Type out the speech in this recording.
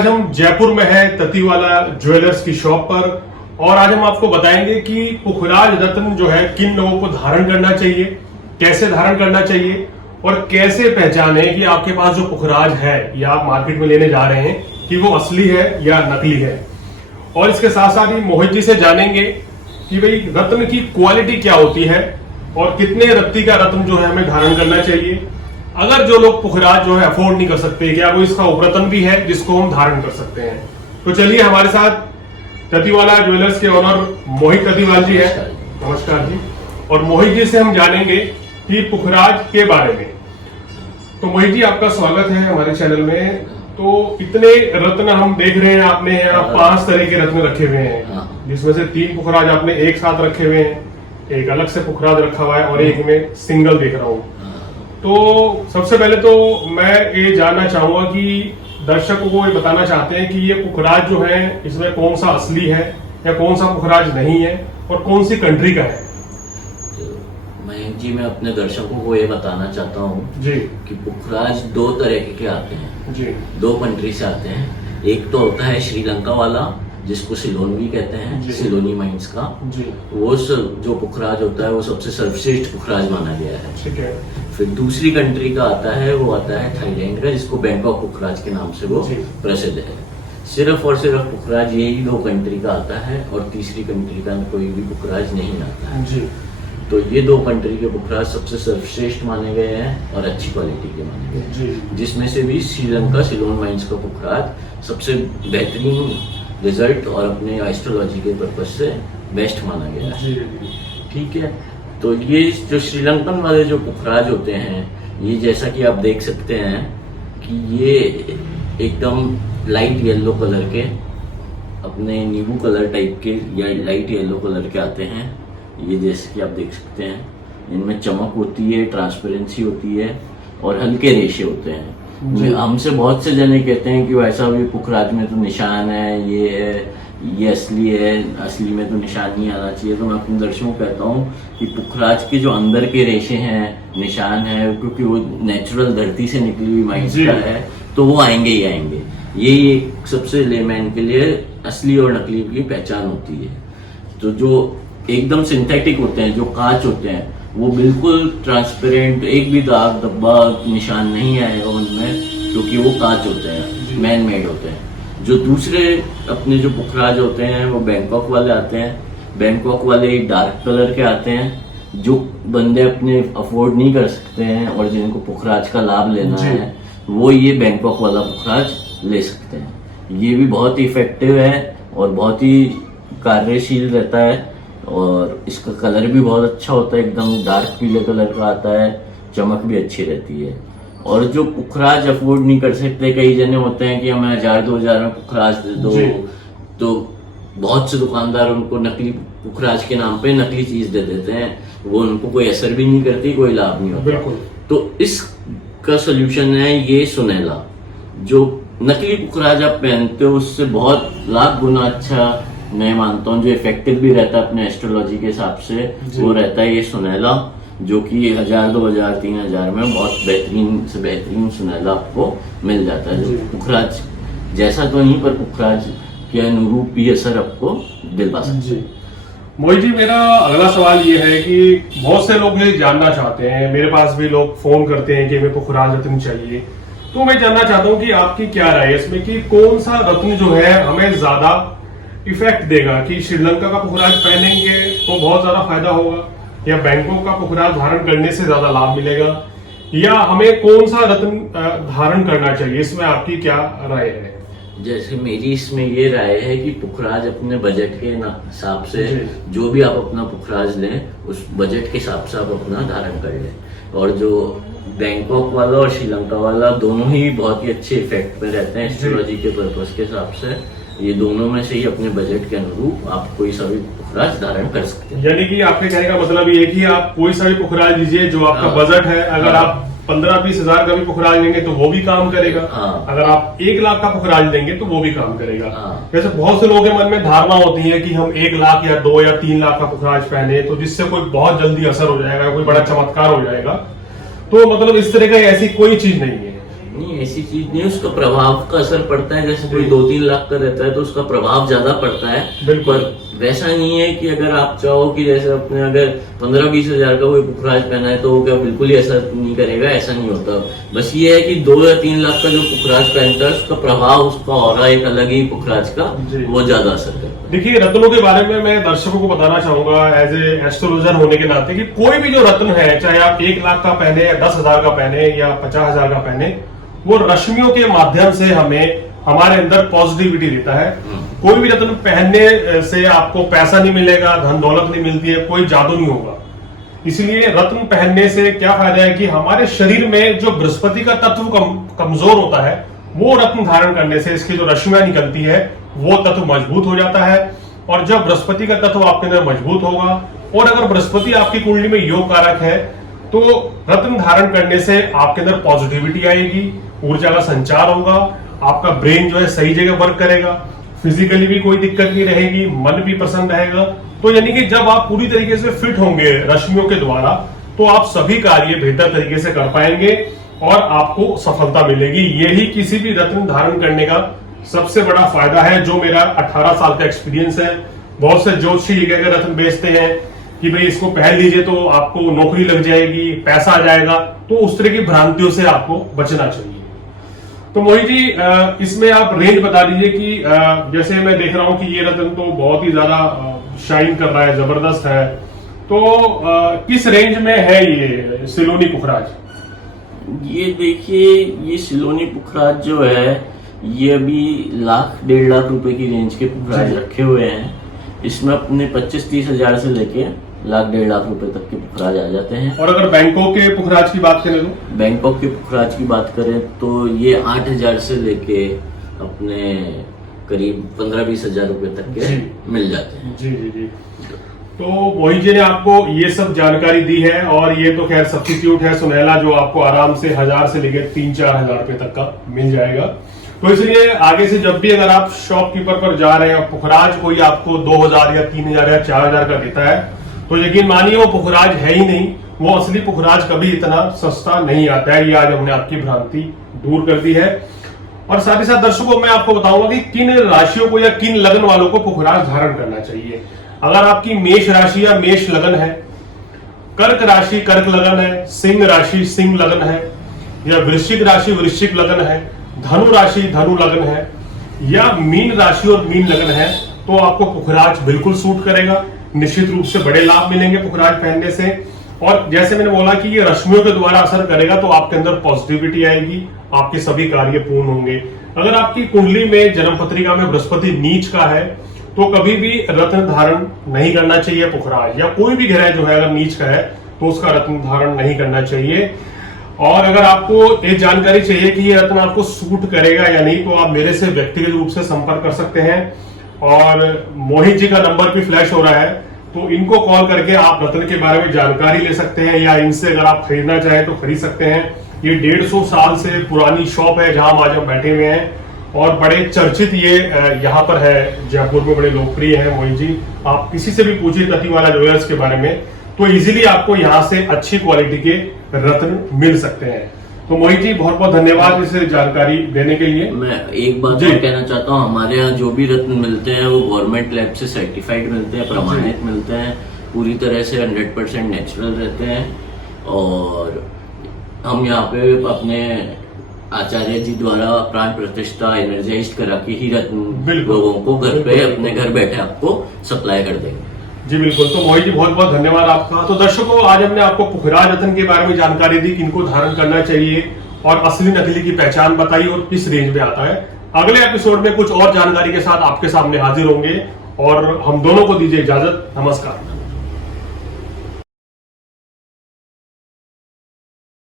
आज हम जयपुर में है ततीवाला ज्वेलर्स की शॉप पर और आज हम आपको बताएंगे कि पुखराज रत्न जो है किन लोगों को धारण करना चाहिए, कैसे धारण करना चाहिए और कैसे पहचाने कि आपके पास जो पुखराज है या आप मार्केट में लेने जा रहे हैं कि वो असली है या नकली है। और इसके साथ साथ ही मोहित जी से जानेंगे कि भाई रत्न की क्वालिटी क्या होती है और कितने रत्ती का रत्न जो है हमें धारण करना चाहिए। अगर जो लोग पुखराज जो है अफोर्ड नहीं कर सकते, क्या वो इसका उपरतन भी है जिसको हम धारण कर सकते हैं। तो चलिए हमारे साथ ततीवाला ज्वेलर्स के ओनर मोहित ततीवाल जी है। नमस्कार जी। और मोहित जी से हम जानेंगे कि पुखराज के बारे में। तो मोहित जी आपका स्वागत है हमारे चैनल में। तो इतने रत्न हम देख रहे हैं, आपने यहाँ 5 तरह के रत्न रखे हुए हैं, जिसमें से 3 पुखराज आपने एक साथ रखे हुए हैं, एक अलग से पुखराज रखा हुआ है और एक में सिंगल देख रहा हूँ। तो सबसे पहले तो मैं ये जानना चाहूंगा कि दर्शकों को ये बताना चाहते हैं कि ये पुखराज जो है इसमें कौन सा असली है या कौन सा पुखराज नहीं है और कौन सी कंट्री का है। मयंक जी, मैं अपने दर्शकों को ये बताना चाहता हूँ जी कि पुखराज 2 तरह के आते हैं जी, 2 कंट्री से आते हैं। एक तो होता है श्रीलंका वाला जिसको सिलोन भी कहते हैं, सिलोनी माइंस का जी। वो जो पुखराज होता है वो सबसे सर्वश्रेष्ठ पुखराज माना गया है। ठीक है। फिर दूसरी कंट्री का आता है, वो आता है थाईलैंड का, जिसको बैंकॉक पुखराज के नाम से वो प्रसिद्ध है। सिर्फ और सिर्फ पुखराज यही 2 कंट्री का आता है और तीसरी कंट्री का कोई भी पुखराज नहीं आता है जी। तो ये 2 कंट्री के पुखराज सबसे सर्वश्रेष्ठ माने गए हैं और अच्छी क्वालिटी के माने गए हैं, जिसमें से भी श्रीलंका सिलोन माइंस का पुखराज सबसे बेहतरीन रिजल्ट और अपने एस्ट्रोलॉजी के पर्पज से बेस्ट माना गया है। ठीक है। तो ये जो श्रीलंकन वाले जो पुखराज होते हैं, ये जैसा कि आप देख सकते हैं कि ये एकदम लाइट येलो कलर के, अपने नींबू कलर टाइप के या लाइट येलो कलर के आते हैं। ये जैसे कि आप देख सकते हैं, इनमें चमक होती है, ट्रांसपेरेंसी होती है और हल्के रेशे होते हैं। हमसे बहुत से जने कहते हैं कि वैसा भी पुखराज में तो निशान है, ये असली है, असली में तो निशान नहीं आना चाहिए। तो मैं अपने दर्शकों को कहता हूँ कि पुखराज के जो अंदर के रेशे हैं, निशान है, क्योंकि वो नेचुरल धरती से निकली हुई माइंस का है, तो वो आएंगे ही आएंगे। यही एक सबसे लेमैन के लिए असली और नकली की पहचान होती है। तो जो एकदम सिंथेटिक होते हैं, जो कांच होते हैं, वो बिल्कुल ट्रांसपेरेंट, एक भी दाग धब्बा निशान नहीं आएगा उनमें, क्योंकि वो कांच होते हैं, मैन मेड होते हैं। जो दूसरे अपने जो पुखराज होते हैं वो बैंकॉक वाले आते हैं। बैंकॉक वाले डार्क कलर के आते हैं, जो बंदे अपने अफोर्ड नहीं कर सकते हैं और जिनको पुखराज का लाभ लेना है, वो ये बैंकॉक वाला पुखराज ले सकते हैं। ये भी बहुत ही इफेक्टिव है और बहुत ही कार्यशील रहता है और इसका कलर भी बहुत अच्छा होता है, एकदम डार्क पीले कलर का आता है, चमक भी अच्छी रहती है। और जो पुखराज अफोर्ड नहीं कर सकते, कई जने होते हैं कि हमें 1000-2000 में पुखराज दे दो, तो बहुत से दुकानदार उनको नकली पुखराज के नाम पे नकली चीज दे देते हैं। वो उनको कोई असर भी नहीं करती, कोई लाभ नहीं होता। तो इसका सोल्यूशन है ये सुनहला। जो नकली पुखराज आप पहनते हो उससे बहुत लाख गुना अच्छा मैं मानता हूँ, जो इफेक्टिव भी रहता है अपने एस्ट्रोलॉजी के हिसाब से, वो रहता है ये सुनहला, जो कि 1000-2000-3000 में बहुत बेहतरीन से बेहतरीन सुनहला आपको मिल जाता है। जो पुखराज जैसा तो नहीं, पर पुखराज के अनुरूप भी असर आपको दिलवा सकते हैं। मोहित जी, मेरा अगला सवाल ये है कि बहुत से लोग ये जानना चाहते हैं, मेरे पास भी लोग फोन करते हैं कि हमें पुखराज रत्न चाहिए। तो मैं जानना चाहता हूँ कि आपकी क्या राय है इसमें कि कौन सा रत्न जो है हमें ज्यादा इफेक्ट देगा, कि श्रीलंका का पुखराज पहनेंगे तो बहुत ज्यादा फायदा होगा या बैंकॉक का पुखराज धारण करने से ज्यादा लाभ मिलेगा, या हमें कौन सा रत्न धारण करना चाहिए, इसमें आपकी क्या राय है। जैसे मेरी इसमें ये राय है कि पुखराज अपने बजट के हिसाब से, जो भी आप अपना पुखराज लें उस बजट के हिसाब से आप अपना धारण कर लें। और जो बैंकॉक वाला और श्रीलंका वाला दोनों ही बहुत ही अच्छे इफेक्ट पे रहते हैं एस्ट्रोलॉजी के पर्पज के हिसाब से। ये दोनों में से ही अपने बजट के अनुरूप आप कोई सा भी पुखराज धारण कर सकते हैं। यानी कि आपके कहने का मतलब ये कि आप कोई सा भी पुखराज लीजिए जो आपका बजट है। अगर आप 15-20 हजार का भी पुखराज लेंगे तो वो भी काम करेगा। अगर आप 1 लाख का पुखराज लेंगे तो वो भी काम करेगा। वैसे बहुत से लोगों के मन में धारणा होती है कि हम 1 लाख या 2 या 3 लाख का पुखराज पहने तो जिससे कोई बहुत जल्दी असर हो जाएगा, कोई बड़ा चमत्कार हो जाएगा। तो मतलब इस तरह का ऐसी कोई चीज नहीं है। नहीं, ऐसी चीज नहीं है, उसका प्रभाव का असर पड़ता है। जैसे कोई 2-3 लाख का रहता है तो उसका प्रभाव ज्यादा पड़ता है, पर वैसा नहीं है कि अगर आप चाहो कि जैसे अपने अगर 15-20 हजार का कोई पुखराज पहना है तो वो क्या बिल्कुल ही असर नहीं करेगा, ऐसा नहीं होता। बस ये है कि 2 या 3 लाख का जो पुखराज पहनता है उसका प्रभाव, उसका ऑरा एक अलग ही पुखराज का, वो ज्यादा असर करता है। देखिए, रत्नों के बारे में मैं दर्शकों को बताना चाहूंगा एज ए एस्ट्रोलॉजर होने के नाते कि कोई भी जो रत्न है, चाहे आप 1 लाख का पहने या 10,000 का पहने या 50,000 का पहने, वो रश्मियों के माध्यम से हमें हमारे अंदर पॉजिटिविटी देता है। कोई भी रत्न पहनने से आपको पैसा नहीं मिलेगा, धन दौलत नहीं मिलती है, कोई जादू नहीं होगा। इसलिए रत्न पहनने से क्या फायदा है कि हमारे शरीर में जो बृहस्पति का तत्व कमजोर होता है, वो रत्न धारण करने से इसकी जो रश्मियां निकलती है वो तत्व मजबूत हो जाता है। और जब बृहस्पति का तत्व आपके अंदर मजबूत होगा, और अगर बृहस्पति आपकी कुंडली में योग कारक है, तो रत्न धारण करने से आपके अंदर पॉजिटिविटी आएगी, ऊर्जा का संचार होगा, आपका ब्रेन जो है सही जगह वर्क करेगा, फिजिकली भी कोई दिक्कत नहीं रहेगी, मन भी प्रसन्न रहेगा। तो यानी कि जब आप पूरी तरीके से फिट होंगे रश्मियों के द्वारा, तो आप सभी कार्य बेहतर तरीके से कर पाएंगे और आपको सफलता मिलेगी। यही किसी भी रत्न धारण करने का सबसे बड़ा फायदा है, जो मेरा 18 साल का एक्सपीरियंस है। बहुत से ज्योतिषी ये कहकर रत्न बेचते हैं कि भाई इसको पहन लीजिए तो आपको नौकरी लग जाएगी, पैसा आ जाएगा, तो उस तरह की भ्रांतियों से आपको बचना चाहिए। तो मोहित जी, इसमें आप रेंज बता दीजिए कि जैसे मैं देख रहा हूं कि ये रत्न तो बहुत ही ज्यादा शाइन कर रहा है, जबरदस्त है, तो किस रेंज में है ये सिलोनी पुखराज? ये देखिए, ये सिलोनी पुखराज जो है ये अभी 1,00,000-1.5 लाख रुपए की रेंज के पुखराज रखे हुए हैं। इसमें अपने 25-30 हजार से लेके 1,00,000-1.5 लाख रुपए तक के पुखराज आ जाते हैं। और अगर बैंकॉक के पुखराज की बात करें तो? बैंकॉक के पुखराज की बात करें तो ये 8,000 से लेके अपने करीब 15-20 हजार रुपए तक के मिल जाते हैं। जी जी जी। तो मोहित जी ने आपको ये सब जानकारी दी है, और ये तो खैर सब्स्टिट्यूट है सुनहला, जो आपको आराम से 1,000 से लेके 3-4 हजार रुपए तक का मिल जाएगा। तो इसलिए आगे से जब भी अगर आप शॉपकीपर पर जा रहे हैं, पुखराज कोई आपको 2,000 या 3,000 या 4,000 का देता है, तो यकीन मानिए वो पुखराज है ही नहीं, वो असली पुखराज कभी इतना सस्ता नहीं आता है। ये आज हमने आपकी भ्रांति दूर कर दी है। और साथ ही साथ दर्शकों, मैं आपको बताऊंगा कि किन राशियों को या किन लगन वालों को पुखराज धारण करना चाहिए। अगर आपकी मेष राशि या मेष लगन है, कर्क राशि कर्क लगन है, सिंह राशि सिंह लगन है, या वृश्चिक राशि वृश्चिक लगन है, धनु राशि धनु लगन है, या मीन राशि और मीन लगन है, तो आपको पुखराज बिल्कुल सूट करेगा। निश्चित रूप से बड़े लाभ मिलेंगे पुखराज पहनने से। और जैसे मैंने बोला कि ये रश्मियों के द्वारा असर करेगा, तो आपके अंदर पॉजिटिविटी आएगी, आपके सभी कार्य पूर्ण होंगे। अगर आपकी कुंडली में जन्म पत्रिका में बृहस्पति नीच का है, तो कभी भी रत्न धारण नहीं करना चाहिए पुखराज, या कोई भी ग्रह जो है अगर नीच का है तो उसका रत्न धारण नहीं करना चाहिए। और अगर आपको ये जानकारी चाहिए कि ये रत्न आपको सूट करेगा या नहीं, तो आप मेरे से व्यक्तिगत रूप से संपर्क कर सकते हैं। और मोहित जी का नंबर भी फ्लैश हो रहा है, तो इनको कॉल करके आप रत्न के बारे में जानकारी ले सकते हैं, या इनसे अगर आप खरीदना चाहें तो खरीद सकते हैं। ये 150 साल से पुरानी शॉप है जहां आज हम बैठे हुए हैं, और बड़े चर्चित ये यहाँ पर है, जयपुर में बड़े लोकप्रिय है। मोहित जी, आप किसी से भी पूछिए ततीवाला ज्वेलर्स के बारे में, तो इजीली आपको यहाँ से अच्छी क्वालिटी के रत्न मिल सकते हैं। तो मोहित जी, बहुत बहुत धन्यवाद इस जानकारी देने के लिए। मैं एक बात और कहना चाहता हूँ, हमारे यहाँ जो भी रत्न मिलते हैं वो गवर्नमेंट लैब से सर्टिफाइड मिलते हैं, प्रमाणित मिलते हैं, पूरी तरह से 100% नेचुरल रहते हैं। और हम यहाँ पे अपने आचार्य जी द्वारा प्राण प्रतिष्ठा एनर्जाइज करा के ही रत्न लोगों को घर पे अपने घर बैठे आपको सप्लाई कर देंगे। जी बिल्कुल। तो मोहित जी, बहुत बहुत धन्यवाद आपका। तो दर्शकों, आज हमने आपको पुखराज रत्न के बारे में जानकारी दी कि इनको धारण करना चाहिए, और असली नकली की पहचान बताई, और किस रेंज में आता है। अगले एपिसोड में कुछ और जानकारी के साथ आपके सामने हाजिर होंगे, और हम दोनों को दीजिए इजाजत। नमस्कार।